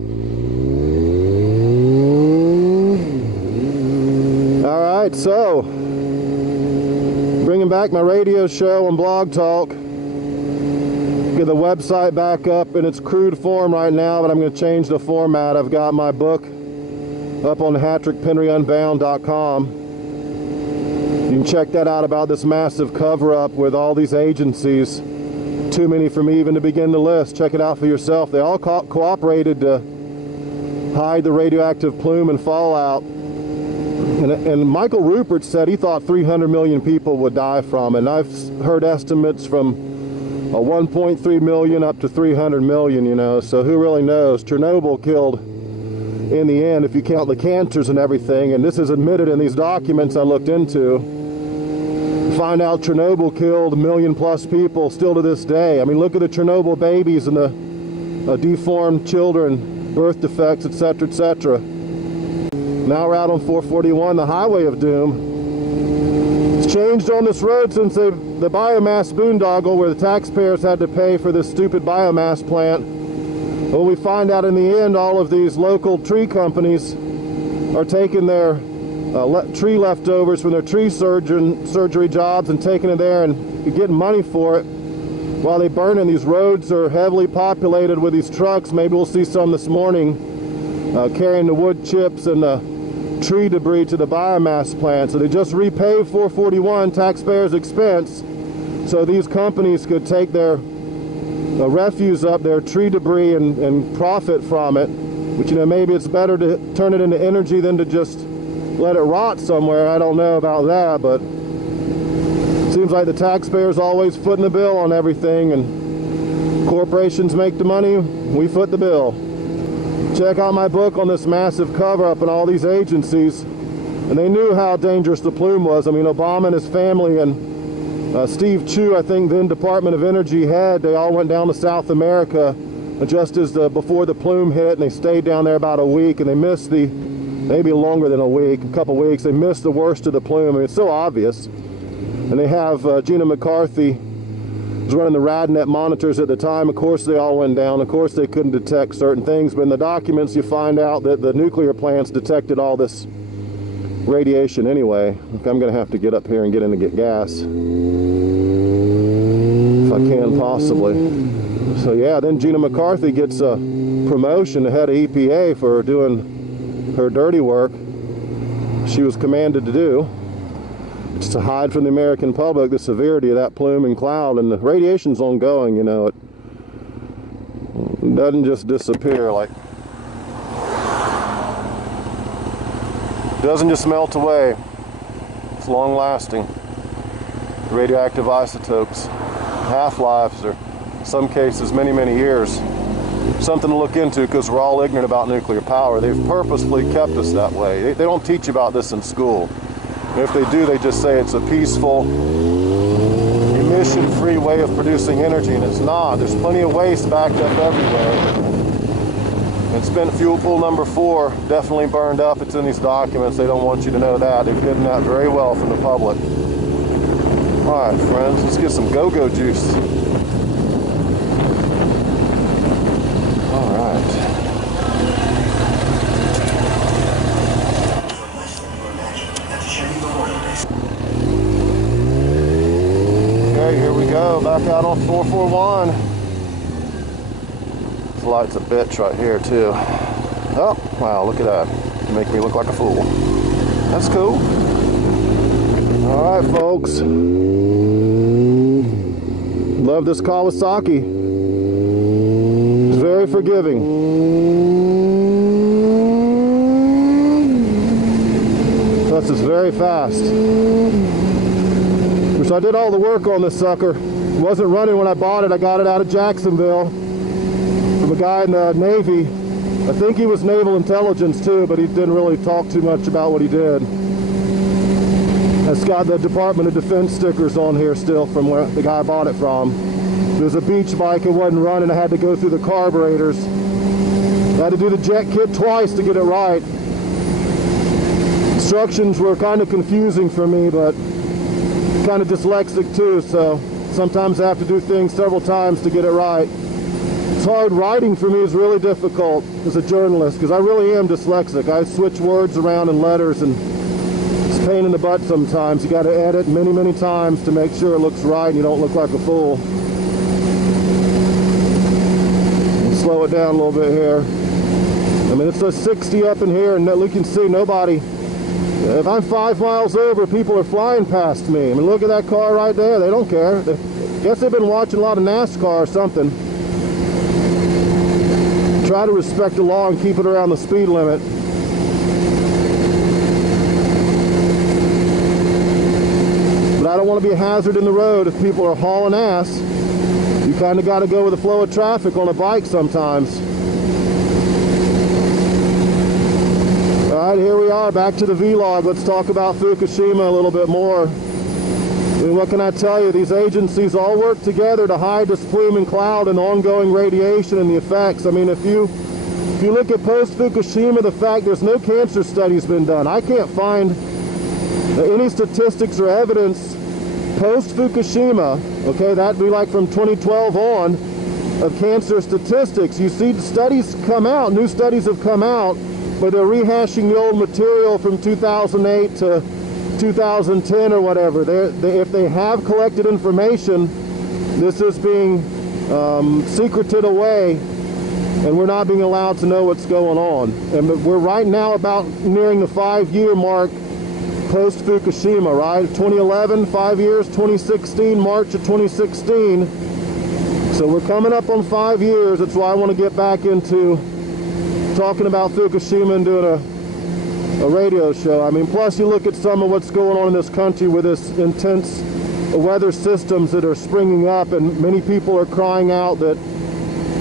Alright, so bringing back my radio show on Blog Talk. Get the website back up in its crude form right now, but I'm going to change the format. I've got my book up on HatrickPenryUnbound.com. You can check that out about this massive cover-up with all these agencies. Too many for me even to begin to list. Check it out for yourself. They all cooperated to hide the radioactive plume and fallout. And Michael Rupert said he thought 300 million people would die from it. And I've heard estimates from 1.3 million up to 300 million, you know, so who really knows? Chernobyl killed, in the end, if you count the cancers and everything, and this is admitted in these documents I looked into. Find out Chernobyl killed 1 million plus people still to this day. I mean, look at the Chernobyl babies and the deformed children, birth defects, etc., etc. Now we're out on 441, the highway of doom. It's changed on this road since the biomass boondoggle where the taxpayers had to pay for this stupid biomass plant. Well, we find out in the end all of these local tree companies are taking their tree leftovers from their tree surgery jobs and taking it there and getting money for it while they burn it. These roads are heavily populated with these trucks. Maybe we'll see some this morning carrying the wood chips and the tree debris to the biomass plant. So they just repaved 441, taxpayers' expense, so these companies could take their refuse up, their tree debris, and profit from it. But you know, maybe it's better to turn it into energy than to just let it rot somewhere. I don't know about that, but it seems like the taxpayers always footing the bill on everything, and corporations make the money, we foot the bill. Check out my book on this massive cover-up and all these agencies, and they knew how dangerous the plume was. I mean, Obama and his family and Steve Chu, I think then Department of Energy head, they all went down to South America just as before the plume hit, and they stayed down there about a week, and they missed maybe longer than a week, a couple weeks, they missed the worst of the plume. I mean, it's so obvious. And they have Gina McCarthy was running the RadNet monitors at the time. Of course they all went down. Of course they couldn't detect certain things, but in the documents you find out that the nuclear plants detected all this radiation anyway. Okay, I'm going to have to get up here and get in to get gas if I can possibly. So yeah, then Gina McCarthy gets a promotion to head of EPA for doing her dirty work she was commanded to do. It's to hide from the American public the severity of that plume and cloud, and the radiation's ongoing, you know. It doesn't just disappear, like, it doesn't just melt away. It's long lasting. Radioactive isotopes, half-lives are in some cases many, many years. Something to look into, because we're all ignorant about nuclear power. They've purposefully kept us that way. They don't teach about this in school. If they do, they just say it's a peaceful, emission-free way of producing energy, and it's not. There's plenty of waste backed up everywhere. And spent fuel pool number 4 definitely burned up. It's in these documents. They don't want you to know that. They've hidden that very well from the public. All right, friends, let's get some go-go juice. All right. Okay, here we go, back out on 441. This light's a bitch right here too. Oh, wow, look at that. Make me look like a fool. That's cool. All right, folks. Love this Kawasaki. It's very forgiving. Plus, it's very fast. Which I did all the work on this sucker. It wasn't running when I bought it. I got it out of Jacksonville from a guy in the Navy. I think he was Naval Intelligence too, but he didn't really talk too much about what he did. It's got the Department of Defense stickers on here still from where the guy I bought it from. It was a beach bike, it wasn't running. I had to go through the carburetors. I had to do the jet kit twice to get it right. Instructions were kind of confusing for me, but kind of dyslexic too, so sometimes I have to do things several times to get it right. It's hard. Writing for me is really difficult as a journalist because I really am dyslexic. I switch words around in letters and it's a pain in the butt sometimes. You got to edit many, many times to make sure it looks right and you don't look like a fool. Slow it down a little bit here. I mean, it's a 60 up in here and you can see nobody. If I'm 5 miles over, people are flying past me. I mean, look at that car right there. They don't care. I guess they've been watching a lot of NASCAR or something. Try to respect the law and keep it around the speed limit. But I don't want to be a hazard in the road if people are hauling ass. You kind of got to go with the flow of traffic on a bike sometimes. All right, here we are, back to the vlog. Let's talk about Fukushima a little bit more. I mean, what can I tell you? These agencies all work together to hide this plume and cloud and ongoing radiation and the effects. I mean, if you look at post-Fukushima, the fact there's no cancer studies been done. I can't find any statistics or evidence post-Fukushima, okay, that'd be like from 2012 on, of cancer statistics. You see studies come out, new studies have come out, but they're rehashing the old material from 2008 to 2010 or whatever. If they have collected information, this is being secreted away, and we're not being allowed to know what's going on. And we're right now about nearing the 5-year mark post-Fukushima, right? 2011, 5 years, 2016, March of 2016. So we're coming up on 5 years. That's why I want to get back into talking about Fukushima and doing a radio show. I mean, plus you look at some of what's going on in this country with this intense weather systems that are springing up, and many people are crying out that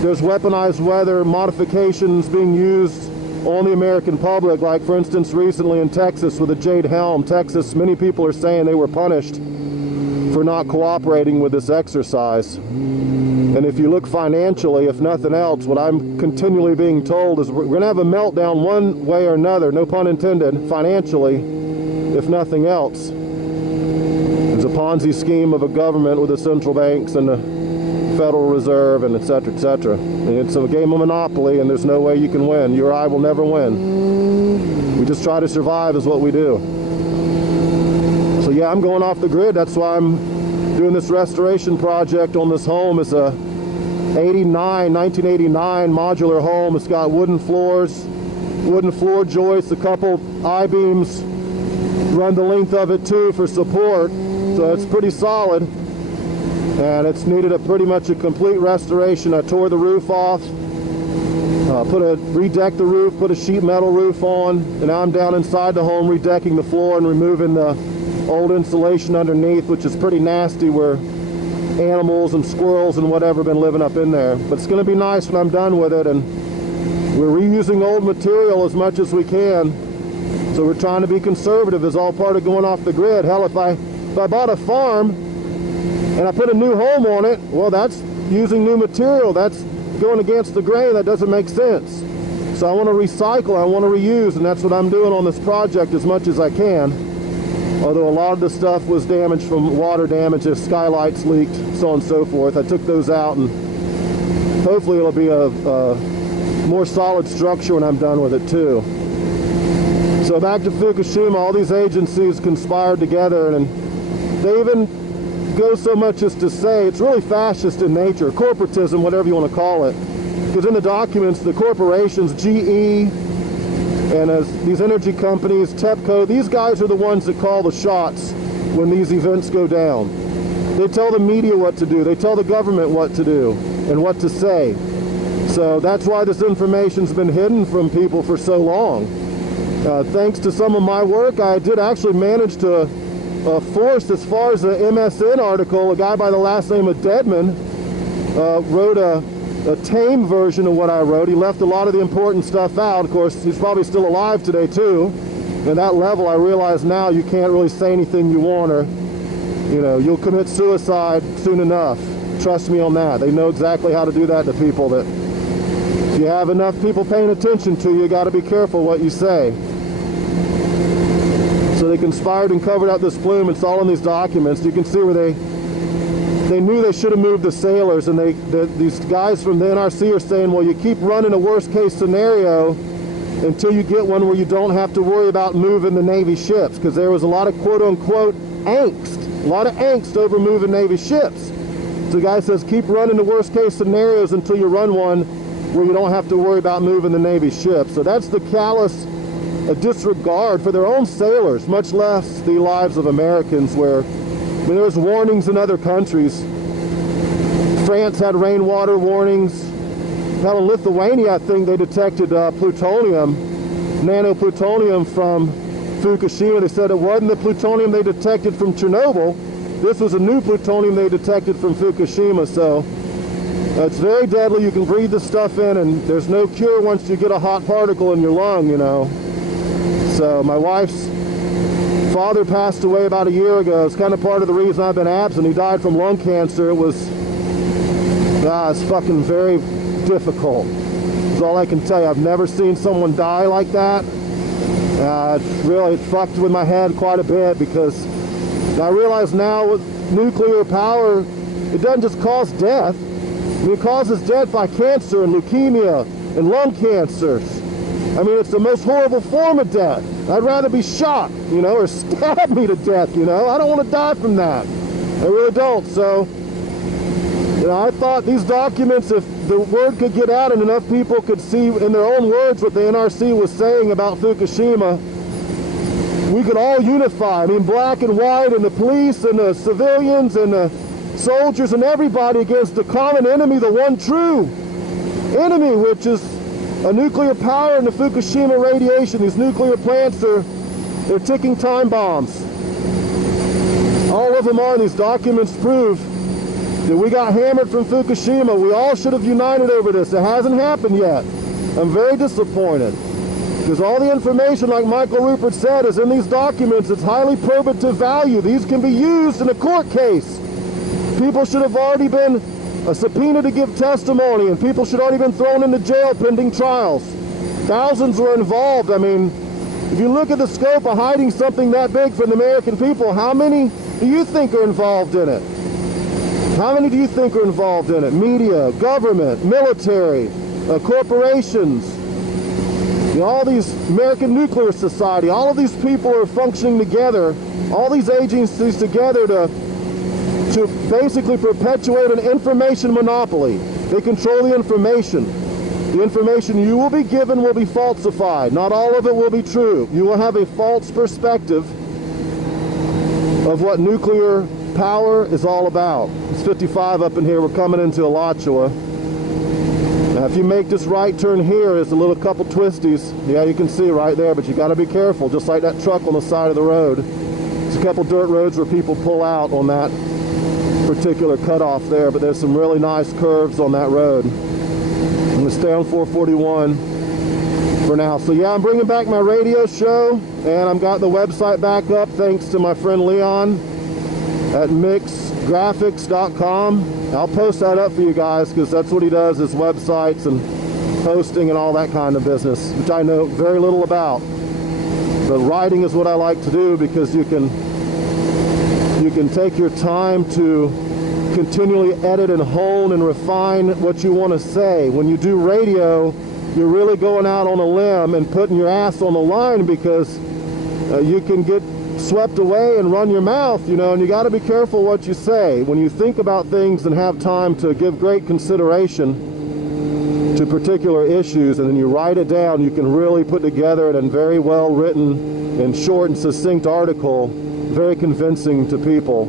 there's weaponized weather modifications being used on the American public. Like, for instance, recently in Texas with the Jade Helm, Texas, many people are saying they were punished for not cooperating with this exercise. And if you look financially, if nothing else, what I'm continually being told is we're going to have a meltdown one way or another, no pun intended, financially, if nothing else. There's a Ponzi scheme of a government with the central banks and the Federal Reserve and et cetera, et cetera. And it's a game of Monopoly, and there's no way you can win. You or I will never win. We just try to survive is what we do. So yeah, I'm going off the grid. That's why I'm doing this restoration project on this home. It's a 1989 modular home. It's got wooden floors, wooden floor joists, a couple I-beams run the length of it too for support. So it's pretty solid. And it's needed pretty much a complete restoration. I tore the roof off, redecked the roof, put a sheet metal roof on, and now I'm down inside the home redecking the floor and removing the old insulation underneath, which is pretty nasty, where animals and squirrels and whatever have been living up in there. But it's going to be nice when I'm done with it, and we're reusing old material as much as we can. So we're trying to be conservative, is all part of going off the grid. Hell, if I bought a farm and I put a new home on it, well, that's using new material. That's going against the grain. That doesn't make sense. So I want to recycle, I want to reuse, and that's what I'm doing on this project as much as I can. Although a lot of the stuff was damaged from water damage, if skylights leaked, so on and so forth. I took those out, and hopefully it'll be a more solid structure when I'm done with it too. So back to Fukushima, all these agencies conspired together, and they even go so much as to say it's really fascist in nature, corporatism, whatever you want to call it. Because in the documents, the corporations, GE, and as these energy companies, TEPCO, these guys are the ones that call the shots when these events go down. They tell the media what to do. They tell the government what to do and what to say. So that's why this information's been hidden from people for so long. Thanks to some of my work, I did actually manage to force, as far as the MSN article, a guy by the last name of Deadman wrote a tame version of what I wrote. He left a lot of the important stuff out. Of course, he's probably still alive today too. And that level, I realize now you can't really say anything you want, or you'll commit suicide soon enough. Trust me on that. They know exactly how to do that to people. That if you have enough people paying attention to you, you got to be careful what you say. So they conspired and covered up this plume. It's all in these documents. You can see where they they knew they should have moved the sailors, and these guys from the NRC are saying, well, you keep running a worst case scenario until you get one where you don't have to worry about moving the Navy ships, because there was a lot of quote-unquote angst, a lot of angst over moving Navy ships. So the guy says, keep running the worst case scenarios until you run one where you don't have to worry about moving the Navy ships. So that's the callous disregard for their own sailors, much less the lives of Americans, where, I mean, there's warnings in other countries. France had rainwater warnings. Hell, in Lithuania, I think they detected plutonium, nanoplutonium from Fukushima. They said it wasn't the plutonium they detected from Chernobyl. This was a new plutonium they detected from Fukushima. So it's very deadly. You can breathe this stuff in, and there's no cure once you get a hot particle in your lung, you know. So my wife's father passed away about a year ago. It's kind of part of the reason I've been absent. He died from lung cancer. It was, it's fucking very difficult. That's all I can tell you. I've never seen someone die like that. It fucked with my head quite a bit, because I realize now with nuclear power, it doesn't just cause death. I mean, it causes death by cancer and leukemia and lung cancers. I mean, it's the most horrible form of death. I'd rather be shot, you know, or stab me to death, you know. I don't want to die from that. I really don't. So, you know, I thought these documents, if the word could get out and enough people could see in their own words what the NRC was saying about Fukushima, we could all unify. I mean, black and white, and the police and the civilians and the soldiers and everybody against the common enemy, the one true enemy, which is a nuclear power and the Fukushima radiation. These nuclear plants they're ticking time bombs. All of them are. These documents prove that we got hammered from Fukushima. We all should have united over this. It hasn't happened yet. I'm very disappointed, because all the information, like Michael Rupert said, is in these documents. It's highly probative value. These can be used in a court case. People should have already been a subpoena to give testimony, and people should already been thrown into jail pending trials. Thousands were involved. I mean, if you look at the scope of hiding something that big from the American people, how many do you think are involved in it? How many do you think are involved in it? Media, government, military, corporations, you know, all these, American Nuclear Society, all of these people are functioning together, all these agencies together to basically perpetuate an information monopoly. They control the information. The information you will be given will be falsified. Not all of it will be true. You will have a false perspective of what nuclear power is all about. It's 55 up in here. We're coming into Alachua. Now, if you make this right turn here, there's a little couple twisties. Yeah, you can see right there, but you got to be careful, just like that truck on the side of the road. There's a couple dirt roads where people pull out on that particular cutoff there, but there's some really nice curves on that road. I'm going to stay on 441 for now. So yeah, I'm bringing back my radio show, and I've got the website back up thanks to my friend Leon at mixgraphics.com. I'll post that up for you guys, because that's what he does, is websites and posting and all that kind of business, which I know very little about. But writing is what I like to do, because you can take your time to continually edit and hone and refine what you want to say. When you do radio, you're really going out on a limb and putting your ass on the line, because you can get swept away and run your mouth, you know, and you got to be careful what you say. When you think about things and have time to give great consideration to particular issues, and then you write it down, you can really put together a very well written and short and succinct article, very convincing to people.